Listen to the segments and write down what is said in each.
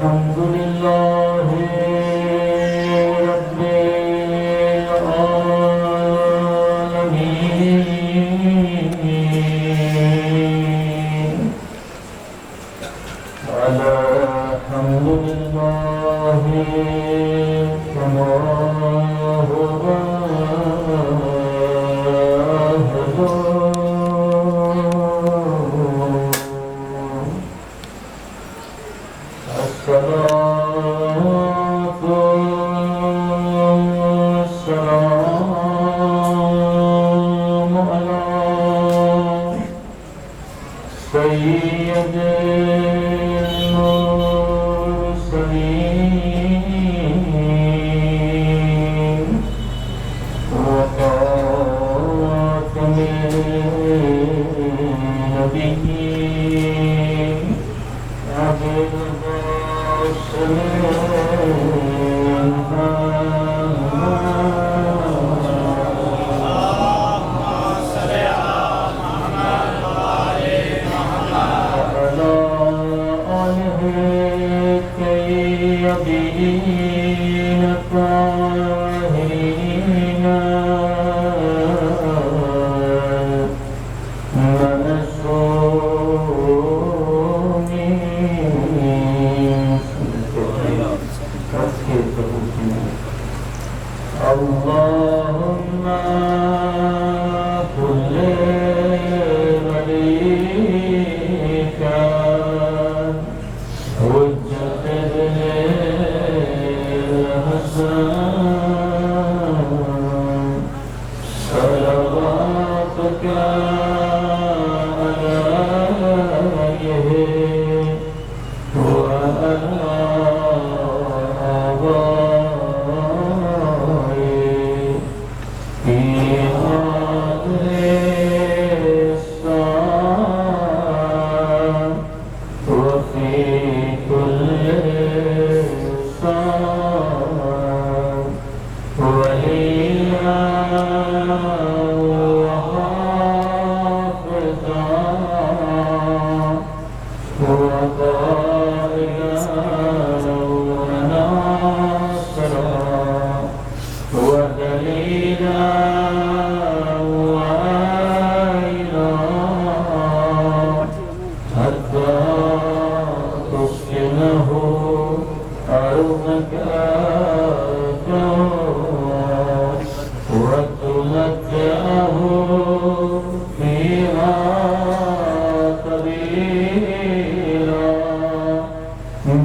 الحمد لله رب العالمين الحمد لله كما هو الصلاة والسلام على سيد المرسلين وخاتم النبيين أبي اللهم كل وليك حجة الحسن صلواتك عليه وعلى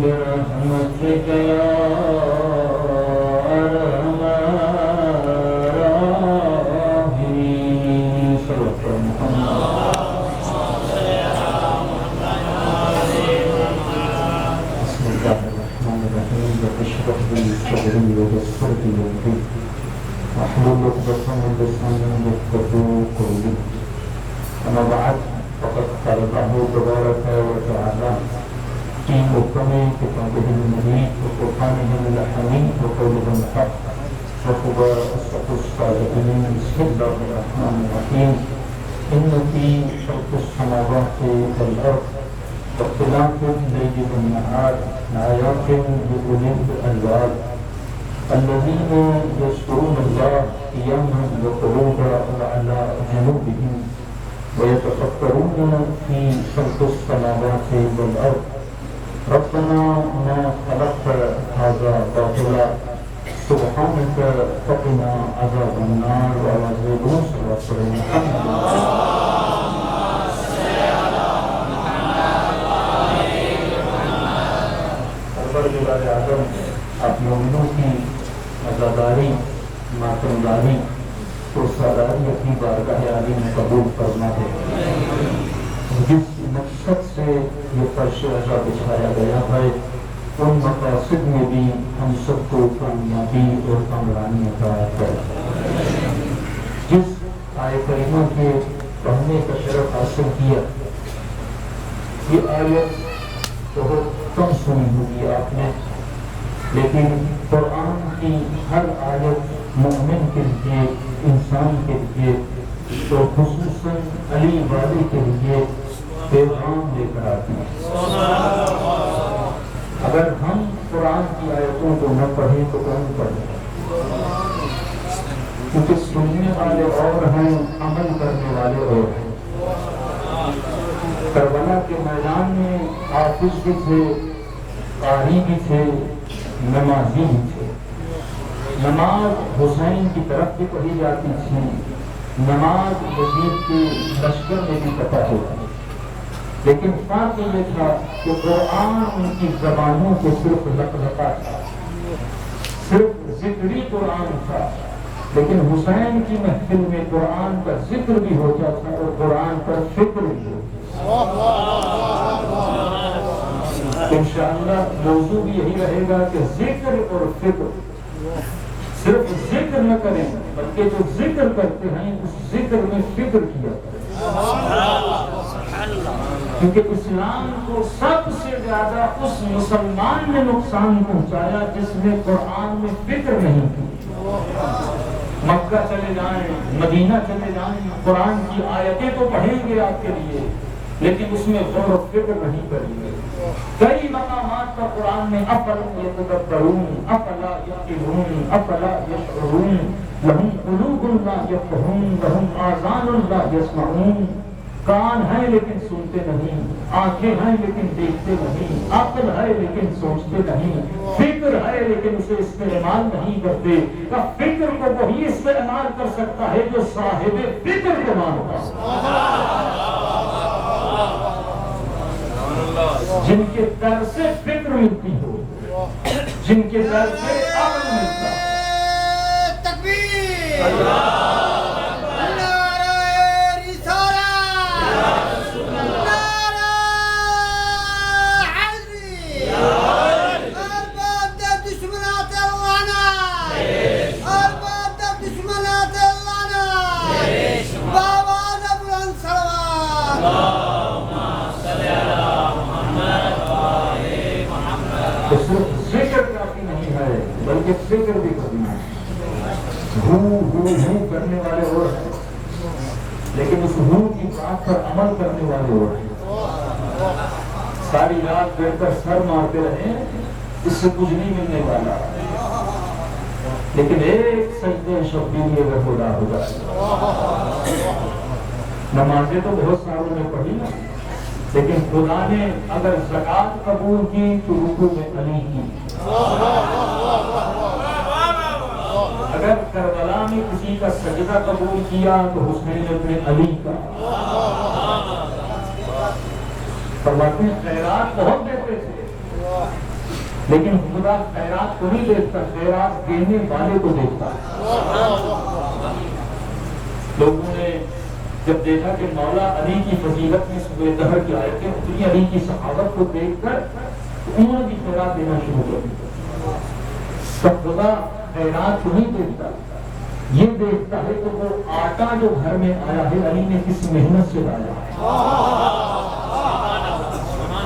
برحمتك يا أرحم الراحمين صلى الله بسم الله الرحمن الرحيم رب اشرح لي صدري ويسر لي أمري واحلل عقدة من لساني يفقهوا قولي أما بعد فقد قال الله تبارك وتعالى في محكم كتابه المبين وفرقانه الحميد وقوله الحق وهو أصدق الصادقين بسم الله الرحمن الرحيم إن في خلق السماوات والأرض واختلاف الليل والنهار لآيات لأولي الألباب الذين يذكرون الله قياما وقعودا وعلى جنوبهم ويتفكرون في خلق السماوات والأرض ربنا ما خلقت هذا باطلا سبحانك فقنا عذاب النار وعلى زيدون صلى الله عليه وسلم پروردگار اعظم آپ مومنوں کی عزاداری ماتمداری تو سالاری اپنی بارگاہ عالی میں قبول فرما دے. جس مقصد سے یہ فرش عزا بچھایا گیا ہے ان مقاصد میں بھی ہم سب کو کامیابی اور کامرانی عطا کرے. جس آیت کریمہ کے پڑھنے کا شرف حاصل کیا یہ آیت بہت کم سنی ہوگی آپ نے، لیکن قرآن کی ہر آیت مومن کے لیے، انسان کے لیے اور خصوصاً علی والے کے لیے پیغام لے کر آتی ہے. اگر ہم قرآن کی آیتوں کو نہ پڑھیں تو کون پڑھیں؟ کیونکہ سننے والے اور ہیں، عمل کرنے والے اور ہیں۔ کربلا کے میدان میں حافظ بھی تھے، قاری بھی تھے، نمازی بھی تھے۔ نماز حسین کی طرف بھی پڑھی جاتی تھی، نماز یزید کے لشکر میں بھی پڑھا ہوتی، لیکن فرق یہ تھا کہ قرآن ان کی زبانوں کو صرف لقلقہ تھا، صرف ذکری قرآن تھا، لیکن حسین کی محفل میں قرآن کا ذکر بھی ہوتا تھا اور قرآن پر فکر بھی ہوتا۔ انشاءاللہ موضوع بھی یہی رہے گا کہ ذکر اور فکر، صرف ذکر نہ کریں بلکہ جو ذکر کرتے ہیں اس ذکر میں فکر کیا کریں، کیونکہ اسلام کو سب سے زیادہ اس مسلمان نے نقصان پہنچایا جس نے قرآن میں فکر نہیں کی۔ مکہ چلے جائیں، مدینہ چلے جائیں، قرآن کی آیتیں تو پڑھیں گے آپ کے لیے، لیکن اس میں غور و فکر نہیں کریں گے۔ کئی مقامات پر قرآن میں افلا یتدبرون، افلا یعقلون، افلا یشعرون، لہم قلوب لا یفقہون، لہم آذان لا یسمعون، کان ہیں لیکن سنتے نہیں، آنکھیں ہیں لیکن دیکھتے نہیں، عقل ہے لیکن سوچتے نہیں، فکر ہے لیکن اسے استعمال نہیں کرتے۔ فکر کو وہی استعمال کر سکتا ہے جو صاحب فکر کو مانتا ہے، جن کے در سے فکر ملتی ہو، جن کے در سے عقل ملتا ہے۔ تکبیر! تو صرف ذکر کافی نہیں ہے بلکہ فکر بھی کرنا ہے۔ ہوں کرنے والے اور ہیں، لیکن اس ہوں کی بات پر عمل کرنے والے اور ہیں۔ ساری رات بیٹھ کر سر مارتے رہیں، اس سے کچھ نہیں ملنے والا، لیکن ایک سجدے شبیر اگر خدا ہو جائے۔ نمازیں تو بہت ساروں نے پڑھی نا، لیکن خدا نے اگر زکات قبول کی تو رکوع میں علی کی، اگر کربلا میں کسی کا سجدہ قبول کیا تو حسین ابن علی کا۔ فرماتے ہیں خیرات بہت دیتے تھے، لیکن خدا خیرات کو نہیں دیکھتا، خیرات دینے والے کو دیکھتا۔ لوگوں نے جب دیکھا کہ مولا علی کی فضیلت میں سورہ دہر کی آیتیں اتری، علی کی صحابت کو دیکھ کر انہوں نے بھی خیرات دینا شروع کر دیا۔ سب خدا خیرات کو نہیں دیکھتا، یہ دیکھتا ہے کہ وہ آٹا جو گھر میں آیا ہے علی نے کس محنت سے لایا ہے۔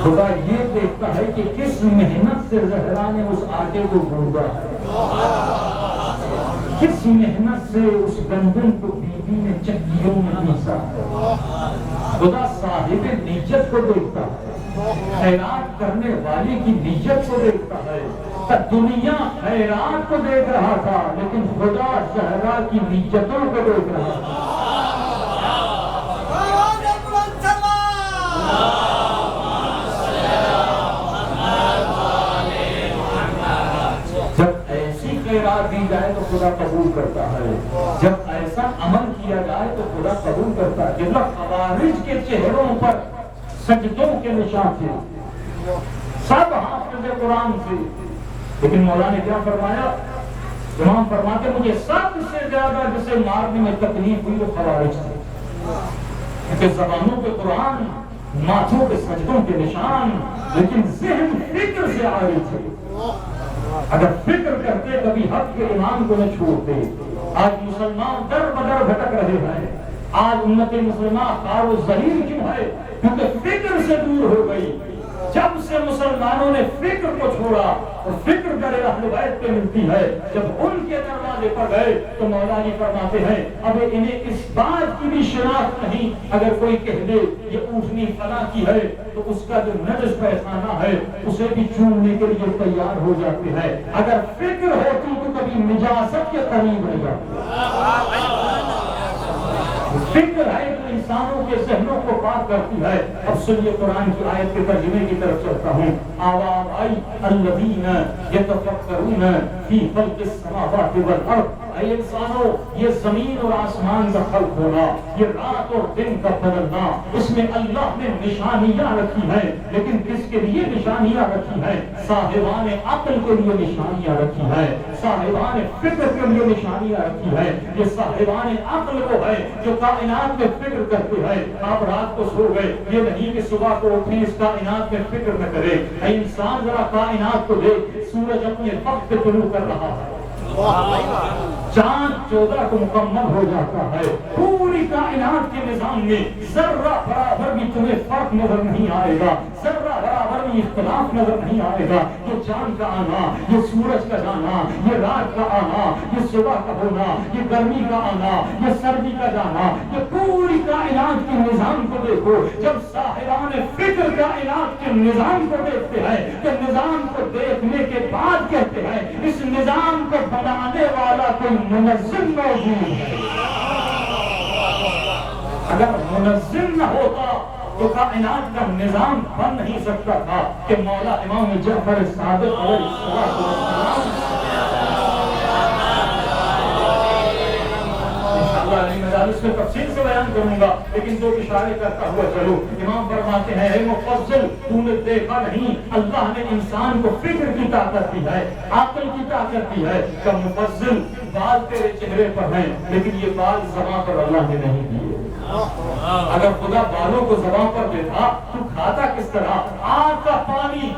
خدا یہ دیکھتا ہے کہ کس محنت سے زہرا نے اس آٹے کو گوندا ہے، کس محنت سے اس گندم کو بیوی نے چکیوں میں پیسا ہے۔ خدا صاحب نیت کو دیکھتا ہے، خیرات کرنے والے کی نیت کو دیکھتا ہے۔ دنیا خیرات کو دیکھ رہا تھا لیکن خدا زہرا کی نیتوں کو دیکھ رہا تھا۔ جب ایسی خیرات دی جائے تو خدا قبول کرتا ہے، جب ایسا عمل کیا جائے تو خدا قبول کرتا ہے۔ جب خوارج کے چہروں پر سجدوں کے نشان تھے، سب حافظ قرآن تھے، لیکن مولا نے کیا فرمایا؟ امام فرماتے مجھے سب سے زیادہ جسے مارنے میں تکلیف ہوئی وہ خوارج تھے، کیونکہ زبانوں پہ قرآن، ماتھوں پہ سجدوں کے نشان، لیکن ذہن فکر سے آئے تھے۔ اگر فکر کرتے کبھی حق کے ایمان کو نہ چھوڑتے۔ آج مسلمان در بدر بھٹک رہے ہیں، آج امت مسلمہ خار و ذلیل کیوں ہے؟ کیونکہ فکر سے دور ہو گئی، جب سے مسلمانوں نے فکر کو چھوڑا اور فکر کرے اہل بیت پہ ملتی ہے، جب ان کے دروازے پر گئے تو مولا جی فرماتے ہیں اب انہیں اس بات کی بھی شناخت نہیں، اگر کوئی کہہ دے یہ اونٹنی فلاں کی ہے تو اس کا جو نجس پیخانہ ہے اسے بھی چومنے کے لیے تیار ہو جاتے ہیں۔ اگر فکر ہوتی تو کبھی نجاست کے قریب نہیں جاتی۔ فکر ہے تو انسانوں کے ذہنوں کو پاک کرتی ہے۔ اب سنیے قرآن کی آیت کے ترجمے کی طرف چلتا ہوں۔ آواز آئی الذین یتفکرون فی خلق السماوات والارض، اے انسانوں یہ زمین اور آسمان کا خلق ہونا، یہ رات اور دن کا بدلنا، اس میں اللہ نے نشانیاں رکھی ہیں، لیکن کس کے لیے نشانیاں رکھی ہیں؟ صاحبان عقل کے لیے نشانیاں رکھی ہیں، صاحبان فکر کے لیے نشانیاں رکھی ہیں۔ یہ صاحبان عقل وہ ہے جو کائنات میں فکر کرتے ہیں۔ آپ رات کو سو گئے، یہ نہیں کہ صبح کو اٹھیں اس کائنات میں فکر نہ کرے۔ اے انسان ذرا کائنات کو دیکھ، سورج اپنے وقت پہ طلوع کر رہا ہے، چاند 14 کو مکمل ہو جاتا ہے، پوری کائنات کے نظام میں ذرہ برابر بھی تمہیں فرق نظر نہیں آئے گا، ذرہ برابر بھی اختلاف نظر نہیں آئے گا۔ یہ چاند کا آنا، یہ سورج کا جانا، یہ رات کا آنا، یہ صبح کا ہونا، یہ گرمی کا آنا، یہ سردی کا جانا، یہ پوری کائنات کے نظام کو دیکھو۔ جب صاحبان فکر کائنات کے نظام کو دیکھتے ہیں کہ نظام کو دیکھنے کے بعد کہتے ہیں اس نظام کو بنانے والا کوئی منظم موجود ہے۔ اگر منظم نہ ہوتا تو کائنات کا نظام بن نہیں سکتا تھا کہ مولا امام جعفر صادق علیہ السلام مجالس میں تفصیل سے بیان کروں گا، لیکن دو اشارے کرتا ہوا چلو۔ امام فرماتے ہیں اے مفضل تو نے دیکھا نہیں اللہ نے انسان کو فکر کی طاقت دی ہے، عقل کی طاقت دی ہے کہ مفضل بال تیرے چہرے پر ہیں لیکن یہ بال زبان پر اللہ نے نہیں دیے۔ اگر خدا بالوں کو زبان پر دیتا تو کھاتا کس طرح؟ آنکھ کا پانی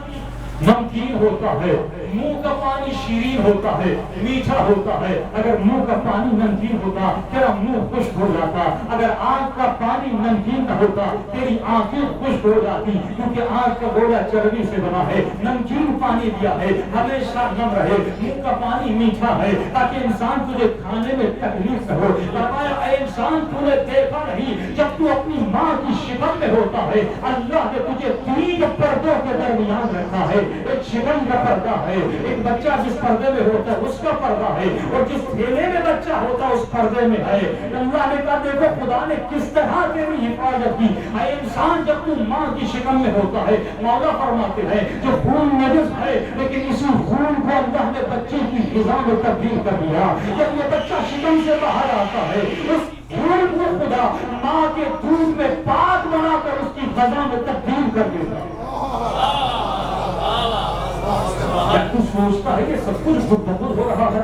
نمکین ہوتا ہے، منہ کا پانی شیرین ہوتا ہے، میٹھا ہوتا ہے۔ اگر منہ کا پانی نمکین ہوتا تیرا منہ خشک ہو جاتا، اگر آنکھ کا پانی نمکین نہ ہوتا تیری آنکھیں خشک ہو جاتی، کیونکہ آنکھ کا گولا چربی سے بنا ہے، نمکین پانی دیا ہے ہمیشہ نم رہے۔ منہ کا پانی میٹھا ہے تاکہ انسان تجھے کھانے میں تکلیف نہ ہو۔ فرمایا اے انسان تو نے دیکھا نہیں جب تو اپنی ماں کی شکم میں ہوتا ہے اللہ نے تجھے 3 پردوں کے درمیان رکھا ہے۔ ایک شکم کا پردہ ہے، ایک بچہ جس پردے میں ہوتا ہے اس کا پردہ ہے، اور جس تھیلے میں بچہ ہوتا ہے اس پردے میں ہے۔ اللہ نے کہا دیکھو خدا نے کس طرح تیری حفاظت کی۔ اے انسان جب تو ماں کی شکم میں ہوتا ہے مولا فرماتے ہیں جو خون نجس ہے لیکن اسی خون کو اللہ نے بچے کی غذا میں تبدیل کر دیا۔ جب یہ بچہ شکم سے باہر آتا ہے اس خون کو خدا ماں کے دودھ میں پاک بنا کر اس کی غذا میں تبدیل کر دیتا ہے۔ تو سوچتا ہے کہ سب کچھ خود بخود ہو رہا ہے،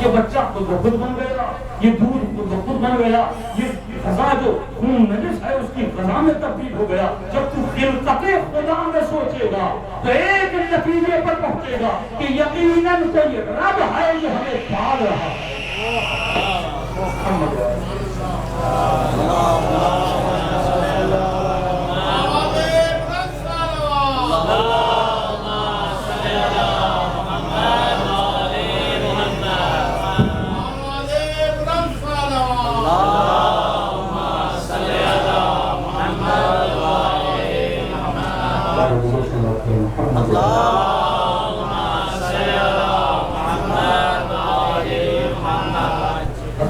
یہ بچہ خود بخود بن گیا، یہ دودھ خود بخود بن گیا، یہ غذا جو خون نجس ہے اس کی غذا میں تبدیل ہو گیا۔ جب تو خلقت خدا میں سوچے گا تو ایک نتیجے پر پہنچے گا کہ یقیناً کوئی رب ہے جو ہمیں پال رہا ہے۔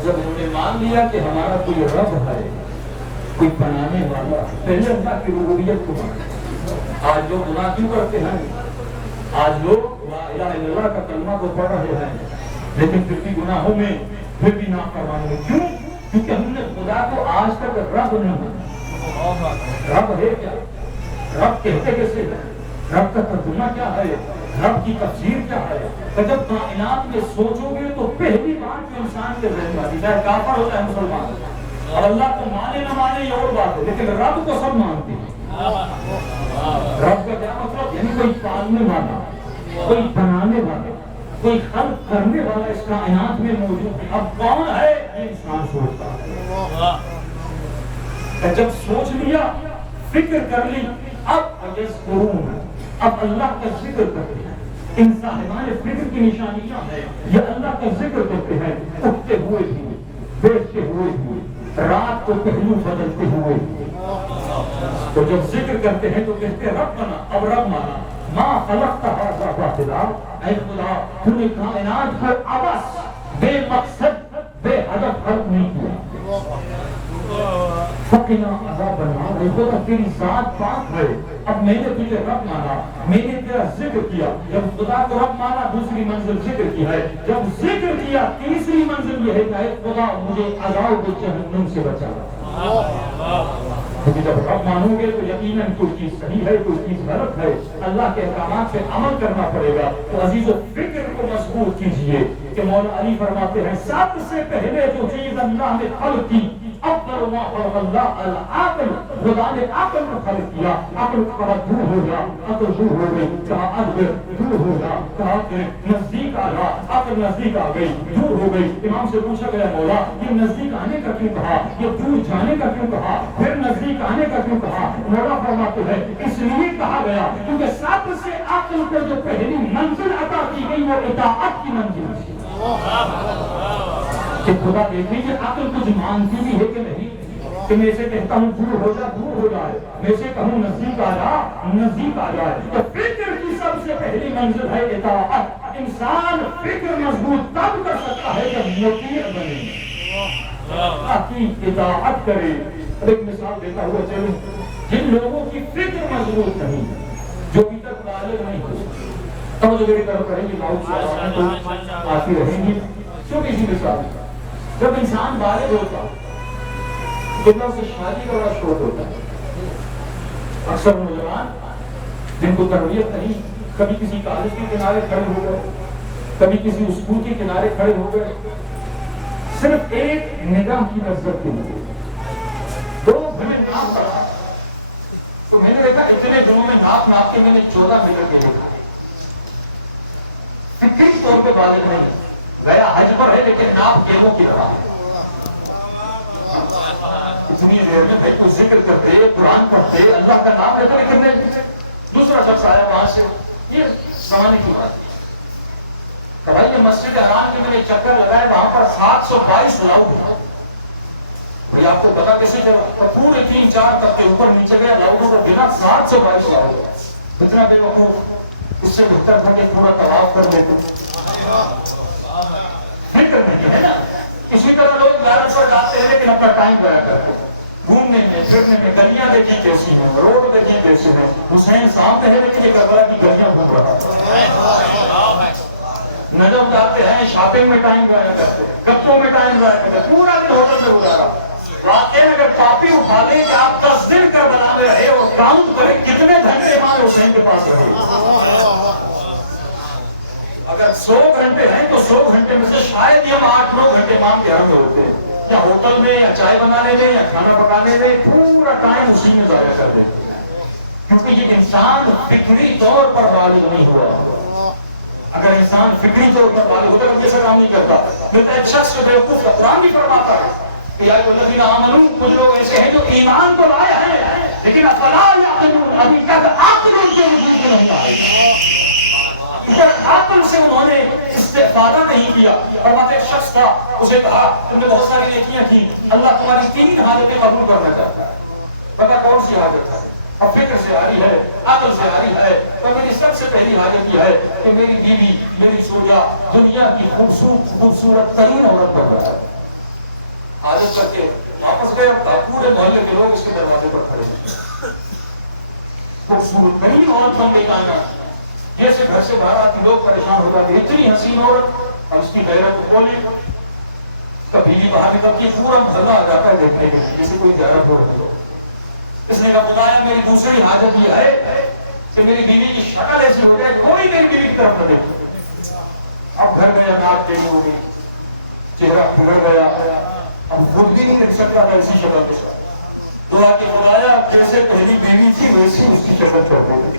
جب ہم نے مان لیا کہ ہمارا کوئی رب ہے، کوئی بنانے والا، پہلے اللہ کی ربوبیت کو مانا۔ آج لوگ گناہ کیوں کرتے ہیں؟ آج لوگ لا الہ الا اللہ کا کلمہ کو پڑھ رہے ہیں لیکن پھر بھی گناہوں میں، پھر بھی نافرمانی میں۔ کیوں؟ کیونکہ ہم نے خدا کو آج تک رب نہیں مانا۔ رب ہے کیا؟ رب کہتے کیسے ہیں؟ رب کا ترجمہ کیا ہے؟ رب کی تفسیر کیا ہے؟ کہ جب کائنات میں سوچو گے تو پہلی بات جو انسان کے ذہن میں آتی ہے، چاہے کافر ہوتا ہے مسلمان، اور اللہ کو مانے نہ مانے یہ اور بات ہے، لیکن رب کو سب مانتے ہیں۔ رب کا کیا مطلب؟ یعنی کوئی پالنے والا، کوئی بنانے والا، کوئی خلق کرنے والا اس کائنات میں موجود ہے۔ اب کون ہے یہ انسان سوچتا ہے۔ جب سوچ لیا، فکر کر لی اب یذکرون، اب اللہ کا ذکر کرتے ہیں. ان صاحبان فکر کی نشانیاں ہیں، یہ اللہ کا ذکر کرتے ہیں اٹھتے ہوئے بھی، بیٹھتے ہوئے بھی، رات کو پہلو بدلتے ہوئے. تو جب ذکر کرتے ہیں تو کہتے ہیں ربنا، اب رب مانا ما خلقت ھذا باطلا، اے خدا تو نے کائنات کو عبث، بے مقصد، بے ہدف خلق نہیں کیا. فقنا عذاب النار، اے خدا تیری ذات پاک ہے. اب میں نے تجھے رب مانا، میں نے تیرا ذکر کیا. جب خدا کو رب مانا دوسری منزل ذکر کی ہے، جب ذکر کیا تیسری منزل یہ ہے کہ اے خدا مجھے عذاب جہنم سے بچا. کیونکہ جب رب مانو گے تو یقیناً کوئی چیز صحیح ہے، کوئی چیز غلط ہے، اللہ کے احکامات پہ عمل کرنا پڑے گا. تو عزیزو فکر کو مضبوط کیجئے کہ مولا علی فرماتے ہیں سب سے پہلے جو چیز اللہ نے خلق کی، افضل ما خلق اللہ العقل، خدا نے عقل کو خلق کیا. عقل کہا دور ہو گیا، عقل دور ہو گئی، کہا ادبر دور ہو گیا، کہا نزدیک آ گیا، عقل نزدیک آ گئی، دور ہو گئی. امام سے پوچھا گیا مولا یہ نزدیک آنے کا کیوں کہا، یہ دور جانے کا کیوں کہا، پھر نزدیک آنے کا کیوں کہا؟ مولا فرماتے ہیں اس لیے کہا گیا کیونکہ سب سے عقل کو جو پہلی منزل عطا کی گئی وہ اطاعت کی منزل تھی. کہ خدا دیکھیں کہ عقل کچھ مانتی بھی ہے کہ نہیں، کہ میں سے کہتا ہوں دور ہو جا، دور ہو جائے، میں سے کہوں نزدیک آ جا، نزدیک آ جائے. تو فکر کی سب سے پہلی منزل ہے اطاعت. انسان فکر مضبوط تب کر سکتا ہے جب مطیع بنے، تاکہ اطاعت کرے. ایک مثال دیتا ہوا چلوں، جن لوگوں کی فکر مضبوط نہیں، جو ابھی تک بالغ نہیں ہوئے، توجہ میری طرف کریں گے، لاؤڈ سلامات تو آتی رہیں گی. چھوٹی سی مثال، جب انسان بالغ ہوتا کتنا سے شادی کا بڑا شوق ہوتا ہے. اکثر نوجوان جن کو تربیت نہیں، کبھی کسی کالج کے کنارے کھڑے ہو گئے، کبھی کسی اسکول کے کنارے کھڑے ہو گئے، صرف ایک نگاہ کی لذت کے لیے 2 گھنٹے ناپ پڑا. تو میں نے دیکھا اتنے دنوں میں ناپ کے میں نے 14 منٹ کے دیکھا. فکری طور پہ بالغ نہیں، گیا حج پر ہے لیکن ناپ گیموں کی طرح ہے. اتنی دیر میں بھائی کوئی ذکر کرتے، قرآن پڑھتے، اللہ کا نام لیتے، لیکن نہیں. دوسرا شخص آیا وہاں سے، یہ زمانے کی بات ہے کہ بھائی یہ مسجد حرام کے میں نے چکر لگائے، وہاں پر 722 لاؤڈ تھا. بھائی آپ کو پتا کیسے چلا؟ پورے 3-4 تک کے اوپر نیچے گیا، لاؤڈوں کو بنا 722 لاؤڈ. اتنا بے وقوف، اس سے بہتر تھا کہ پورا طواف کر لیتے. فکر نہیں ہے نا. اسی طرح لوگ لالچ پر جاتے ہیں لیکن اپنا ٹائم ضائع کرتے ہیں گھومنے میں پھرنے میں. گلیاں دیکھی کیسی ہیں، روڈ دیکھی کیسے ہیں. حسین سامنے ہے لیکن یہ کربلا کی گلیاں گھوم رہا ہے. نجف جاتے ہیں، شاپنگ میں ٹائم ضائع کرتے ہیں، کپڑوں میں ٹائم ضائع کرتے ہیں، پورا دن ہوٹل میں گزارا. واقعی میں اگر کاپی اٹھا لیں کہ آپ 10 دن کربلا میں رہے اور کاؤنٹ کریں کتنے گھنٹے امام حسین کے پاس رہے. اگر 100 گھنٹے ہیں تو 100 گھنٹے میں سے شاید ہی ہم 8-9 گھنٹے امام کے ہم ہوتے ہیں، یا ہوٹل میں، یا چائے بنانے میں، یا کھانا پکانے میں. پورا ٹائم اسی میں ضائع کر دیتے ہیں کیونکہ یہ انسان فکری طور پر بالغ نہیں ہوا. اگر انسان فکری طور پر بالغ ہوتا ہے تو کیسے کام نہیں کرتا. ملتا ایک شخص جو بیوقوف کا قرآن بھی فرماتا ہے کہ یا الذین آمنوا، کچھ لوگ ایسے ہیں جو ایمان تو لائے ہیں لیکن افلا یعقلون، ابھی تک عقل ان کے وجود میں نہیں آئی. عقل سے انہوں نے استفادہ نہیں کیا. اور مت ایک شخص تھا، اسے کہا تم نے بہت ساری نیکیاں کی، اللہ تمہاری 3 حاجتیں قبول کرنا چاہتا ہے. پتہ کون سی حاجت ہے؟ اب فکر سے آ رہی ہے، عقل سے آ رہی ہے. تو میری سب سے پہلی حاجت یہ ہے کہ میری بیوی، میری زوجہ دنیا کی خوبصورت ترین عورت پر ہے. حاجت کر کے واپس گئے، پورے محلے کے لوگ اس کے دروازے پر کھڑے ہیں. خوبصورت ترین عورت بن گئی کائنات. جیسے گھر سے باہر آتی لوگ پریشان ہو جاتے، اتنی حسین عورت، اور اس کی غیرت کھولی. کبھی بھی باہر نکلتی پورا محلہ آ جاتا ہے دیکھنے کے لیے جیسے کوئی زیارت ہو رہی ہو. اس نے کہا خدایا میری دوسری حاجت یہ ہے کہ میری بیوی کی شکل ایسی ہو جائے کوئی میری بیوی کی طرف نہ دیکھے. اب گھر گیا، ناک ٹیڑھی ہو گئی، چہرہ پھر گیا، اب خود بھی نہیں دیکھ سکتا تھا اسی شکل کے ساتھ. دعا کہ خدایا جیسے پہلی بیوی تھی ویسی اس کی شکل کر دے.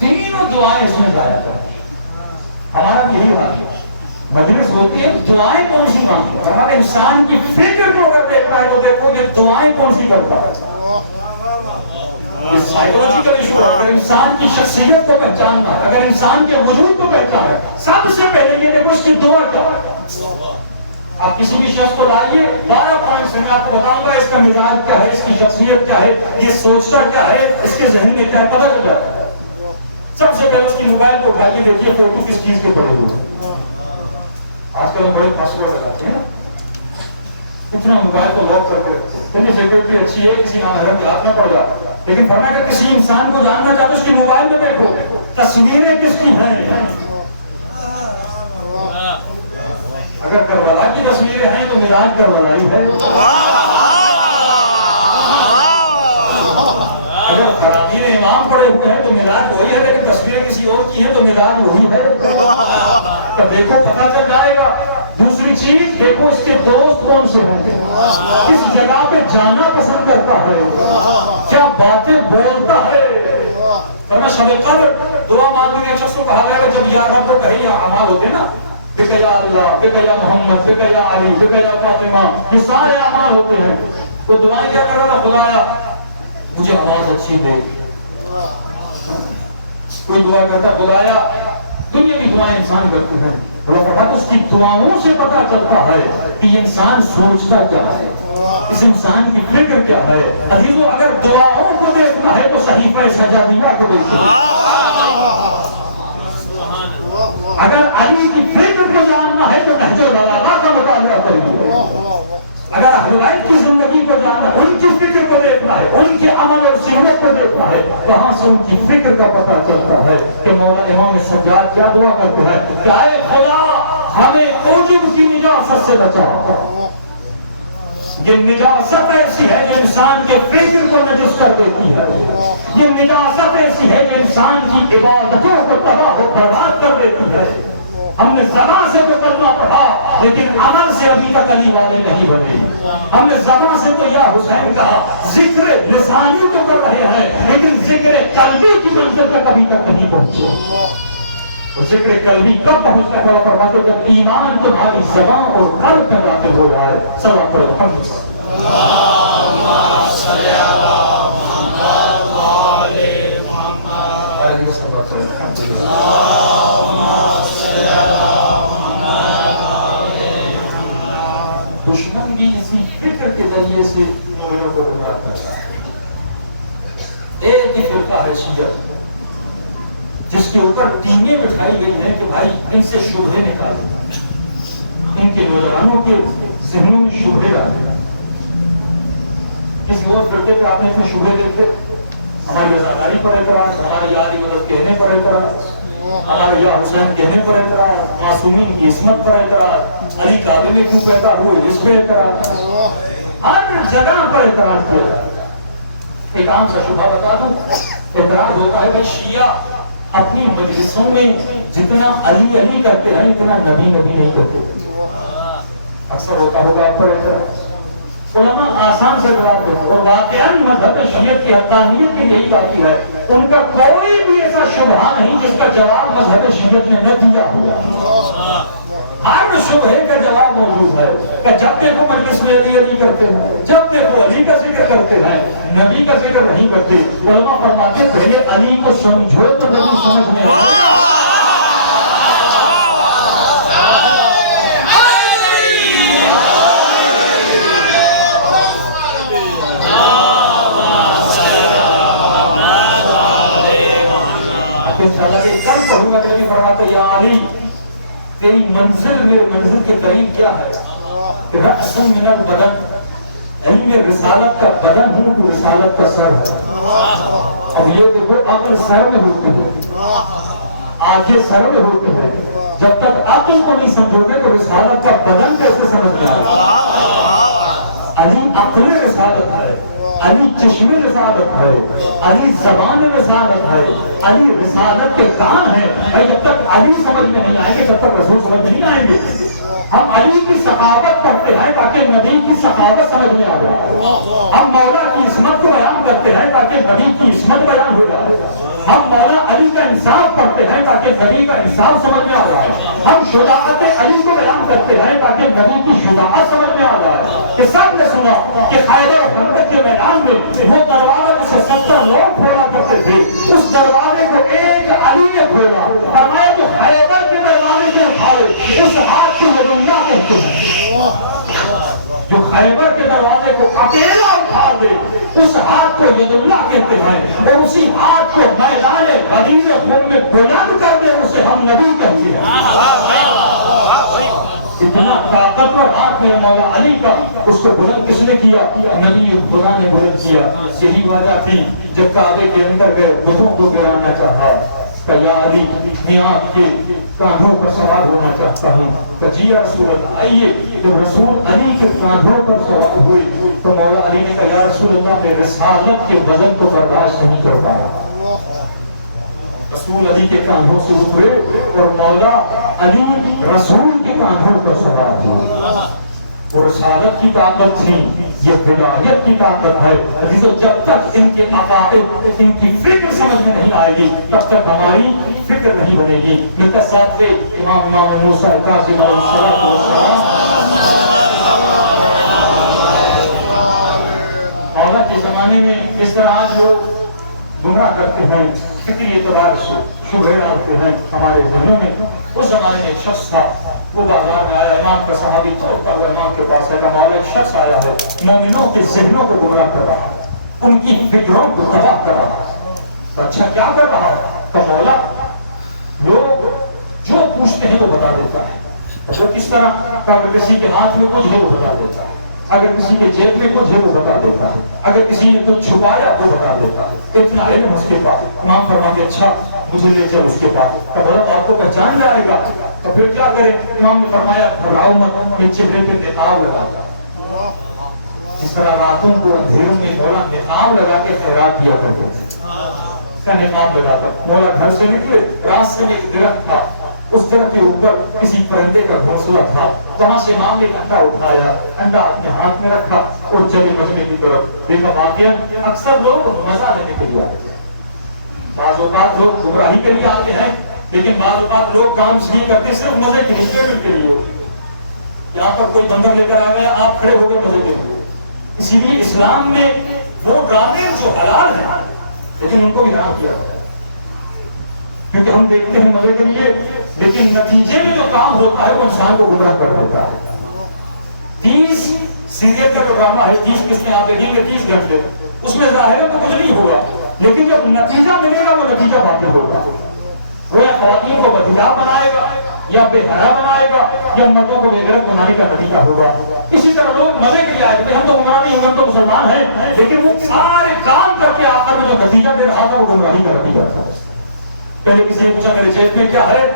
تینوں دعائیں اس میں ضائع کر دی. ہمارا بھی یہی حال ہے، مجلس ہوتی ہے دعائیں کون سی مانگتی ہے. ہمارے انسان کی فکر کو اگر دیکھنا ہے تو دیکھو یہ دعائیں کون سی کرتا ہے. سائیکولوجیکل ایشو ہے. اگر انسان کی شخصیت کو پہچاننا ہے, اگر انسان کے وجود کو پہچاننا ہے, سب سے پہلے یہ دیکھو اس کی دعا کیا ہے. آپ کسی بھی شخص کو لائیے, 12 پوائنٹس میں آپ کو بتاؤں گا اس کا مزاج کیا ہے, اس کی شخصیت کیا ہے, یہ سوچتا کیا ہے, اس کے ذہن میں کیا ہے, پتہ چل جاتا ہے. سب سے پہلے اس کی موبائل کو اٹھائیے, دیکھیے فوٹو کس چیز کے پڑے ہوئے ہیں. آج کل ہم بڑے پاسورڈ لگاتے ہیں, اتنا موبائل کو لاک کر کے چلیے سیکورٹی اچھی ہے, کسی نامحرم کے ہاتھ نہ پڑ جائے, لیکن فرمایا کہ کسی انسان کو جاننا چاہتے اس کی موبائل میں دیکھو تصویریں کس کی ہیں. اگر کربلا کی تصویریں ہیں تو مزاج کربلائی ہے. اگر فرامین امام پڑے ہوئے ہیں تو مزاج وہی ہے, لیکن تصویریں کسی اور کی ہیں تو مزاج وہی ہے. تو دیکھو پتہ چل جائے گا. دوسری چیز دیکھو اس کے دوست کون سے ہیں, کس جگہ پہ جانا پسند کرتا ہے, کیا باتیں بولتا ہے. ورنہ شب قدر دعا مانگنے ایک شخص کو کہا گیا کہ جب یا رب کو کہے یا اعمال ہوتے ہیں نا, بک یا اللہ, بک یا محمد, بک یا علی, بک یا فاطمہ, یہ سارے اعمال ہوتے ہیں. تو دعائیں کیا کر رہا تھا, خدایا مجھے آواز اچھی دے. کوئی دعا کرتا خدایا, دنیا کی دعائیں انسان کرتے ہیں, اس کی دعاؤں سے پتہ چلتا ہے کہ یہ انسان سوچتا کیا ہے, اس انسان کی فکر کیا ہے. عزیزو اگر دعاؤں کو دیکھنا ہے تو صحیفہ سجادیہ کو دیکھنا ہے. اگر علی کی فکر کو جاننا ہے تو نہج البلاغہ کا مطالعہ کریے. اگر اہل بیت کی زندگی کو جاننا ہے, ان کی فکر کو دیکھنا ہے, ان کے عمل اور سیرت کو دیکھنا ہے, وہاں سے ان کی فکر کا پتہ چلتا ہے کہ مولا امام سجاد کیا دعا کرتے ہیں کہ اے خدا ہمیں عجب کی نجاست سے بچا. یہ نجاست ایسی ہے جو انسان کے فکر کو نجس کر دیتی ہے. یہ نجاست ایسی ہے جو انسان کی عبادتوں کو تباہ و برباد کر دیتی ہے. ہم نے زبان سے تو کلمہ پڑھا لیکن عمل سے ابھی تک علی والے نہیں بنے. ہم نے زبان سے تو یا حسین کہا, ذکر لسانی تو کر رہے ہیں لیکن ذکر قلبی کی منزل تک ابھی تک نہیں پہنچے. ذکر قلبی کب پہنچتا ہے؟ فرماتے جب ایمان تمہاری زبان اور قلب میں داخل ہو جائے. صلی اللہ علیہ وسلم. اللہم صلی علی محمد و آل محمد. دشمن بھی اسی فکر کے ذریعے سے مومنوں کو گمراہ کرتا ہے. ایک ہی فرقہ ہے شیعہ جس کے اوپر ٹیمیں بٹھائی گئی ہیں کہ بھائی ان سے شبہے نکالو, ان کے نوجوانوں کے ذہنوں میں شبہے ڈالے. کسی اور فرقے پہ آپ نے اپنے شبہے دیکھے, ہماری رضاکاری پر اعتراض, ہمارے یاری مدد کہنے پر اعتراض, ہمارے یا حسین کہنے پر اعتراض, معصومین کی عصمت پر اعتراض, علی کعبے میں کیوں پیدا ہوئے اس پہ اعتراض, ہر جگہ پر اعتراض کیا جاتا ہے. ایک عام سا شبہ بتا دوں, اعتراض ہوتا ہے بھائی شیعہ اپنی مجلسوں میں جتنا علی علی کرتے ہیں اتنا نبی نبی نہیں کرتے. اکثر ہوتا ہوگا آپ پر اعتراض. علماء آسان سے جواب دیتے اور واقعاً مذہب شیعہ کی حقانیت کی یہی کافی ہے, ان کا کوئی بھی ایسا شبہ نہیں جس کا جواب مذہب شیعہ نے نہ دیا ہوا. ہر شبہے کا جواب موجود ہے کہ جب دیکھو مجلس میں علی علی کرتے ہیں, جب دیکھو علی کا ذکر کرتے ہیں, نبی کا ذکر نہیں کرتے. علماء فرماتے پہلے علی کو سمجھو تو نبی سمجھ میں آئے گا. کل پڑھوں گا نبی فرماتے یا علی تیری منزل میرے منزل کے قریب کیا ہے, رأس من البدن, علم رسالت کا بدن ہوں تو رسالت کا سر ہے. اب یہ دیکھو عقل سر میں ہوتی ہے, آنکھیں سر میں ہوتی ہیں, جب تک عقل کو نہیں سمجھو گے تو رسالت کا بدن کیسے سمجھ میں آئے گا. علی عقل رسالت ہے, علی چشم رسالت ہے, علی زبان رسالت ہے, علی رسالت کے کان ہے. بھائی جب تک علی سمجھ میں نہیں آئیں گے تب تک رسول سمجھ نہیں آئیں گے. ہم علی کی سخاوت پڑھتے ہیں تاکہ نبی کی سخاوت سمجھ میں آ جائے. ہم مولا کی عصمت کو بیان کرتے ہیں تاکہ نبی کی عصمت بیان ہو جائے. ہم مولا علی کا انصاف پڑھتے ہیں تاکہ نبی کا انصاف سمجھ میں آ جائے. ہم شجاعت علی کو بیان کرتے ہیں تاکہ نبی کی شجاعت سمجھ میں آ جائے. کہ سب نے سنا کہ خیبر و خندق کے میدان میں وہ دروازہ جسے 70 لوگ کھولا خون میں بلند کر دے اسے ہم نبی کہتے ہیں. اتنا طاقتور ہاتھ میں مولا علی کا، اس کو بلند کس نے کیا؟ نبی خدا نے بلند کیا. یہی وجہ تھی جب کعبے کے اندر گئے بتوں کو گرانا چاہا کہ یا علی میں آپ کے کاندھوں پر سوار ہونا چاہتا ہوں. کہ جی یا رسول اللہ آئیے. جب رسول علی کے کاندھوں پر سوار ہوئے تو مولا علی نے کہا یا رسول اللہ میں رسالت کے وزن کو برداشت نہیں کر پا رہا. رسول علی کے کاندھوں سے اترے اور مولا علی رسول کے کاندھوں پر سوار ہوئے. وہ رسالت کی طاقت تھی، یہ ولایت کی طاقت ہے. عزیزو جب تک ان کے عقائد، ان کی فکر سمجھ میں نہیں آئے گی تب تک ہماری فکر نہیں بنے گی. میرے ساتھ سے امام موسیٰ کاظم علیہ السلام مولا کے زمانے میں جس طرح آج لوگ گمراہ کرتے ہیں، فکری اعتبار سے شبہ ڈالتے ہیں ہمارے ذہنوں میں، اس زمانے میں ایک شخص تھا، وہ بازار میں آیا، امام کا صحابی چوکا ہوا امام کے پاس ہے کہ مولا ایک شخص آیا ہے مومنوں کے ذہنوں کو گمراہ کر رہا، ان کی فکروں کو تباہ کر رہا. تو اچھا کیا کر رہا کہ مولا لوگ جو پوچھتے ہیں وہ بتا دیتا ہے. جو کس طرح اگر کسی کے ہاتھ میں کچھ ہے وہ بتا دیتا ہے، اگر کسی کے جیب میں کچھ ہے وہ بتا دیتا ہے، اگر کسی نے کچھ چھپایا وہ بتا دیتا ہے. اتنا علم اس کے پاس. امام فرماتے اچھا مجھے لے چل اس کے پاس. بولا آپ کو پہچان جائے گا تو پھر کیا کرے؟ امام نے فرمایا گھبراؤ مت، میں چہرے پہ نقاب لگا دیا. جس طرح راتوں کو اندھیروں میں مولا نقاب لگا کے خیرات کیا کرتے تھے، کا نقاب لگا کر مولا گھر سے نکلے. راستے میں ایک درخت تھا، اس درخت کے اوپر کسی پرندے کا گھونسلہ تھا. وہاں سے امام نے ایک انڈا اٹھایا، انڈا اپنے ہاتھ میں رکھا اور چلے مجمع کی طرف. دیکھا واقعہ اکثر لوگ مزہ لینے کے لیے آتے ہیں، بعض اوقات لوگ گمراہی کے لیے آتے ہیں، لیکن بعض اوقات لوگ کام اس لیے کرتے صرف مزے کے لیے. یہاں پر کوئی بندر لے کر آ گیا، آپ کھڑے ہو گئے مزے کے لیے. اسی لیے اسلام میں وہ ڈرامے جو حلال ہیں لیکن ان کو بھی حرام کیا ہے، کیونکہ ہم دیکھتے ہیں مزے کے لیے لیکن نتیجے میں جو کام ہوتا ہے وہ انسان کو گمراہ کر دیتا ہے. 30 سیریل کا جو ڈرامہ ہے، 30 قسمیں آپ دیکھیں گے 30 گھنٹے، اس میں ظاہر ہے تو کچھ نہیں ہوگا، لیکن جب نتیجہ ملے گا وہ نتیجہ باطل ہوگا. وہ یا خواتین کو بدحجاب بنائے گا یا بے حیا بنائے گا یا مردوں کو بے غیرت بنانے کا نتیجہ ہوگا. اسی طرح لوگ مزے کے لیے آئے تھے، ہم تو گمراہ نہیں ہوگا، ہم تو مسلمان ہیں، لیکن وہ سارے کام کر کے آخر میں جو نتیجہ دے رہا تھا وہ گمراہی کا نتیجہ تھا. پہلے کسی نے پوچھا میرے جیب میں کیا ہے؟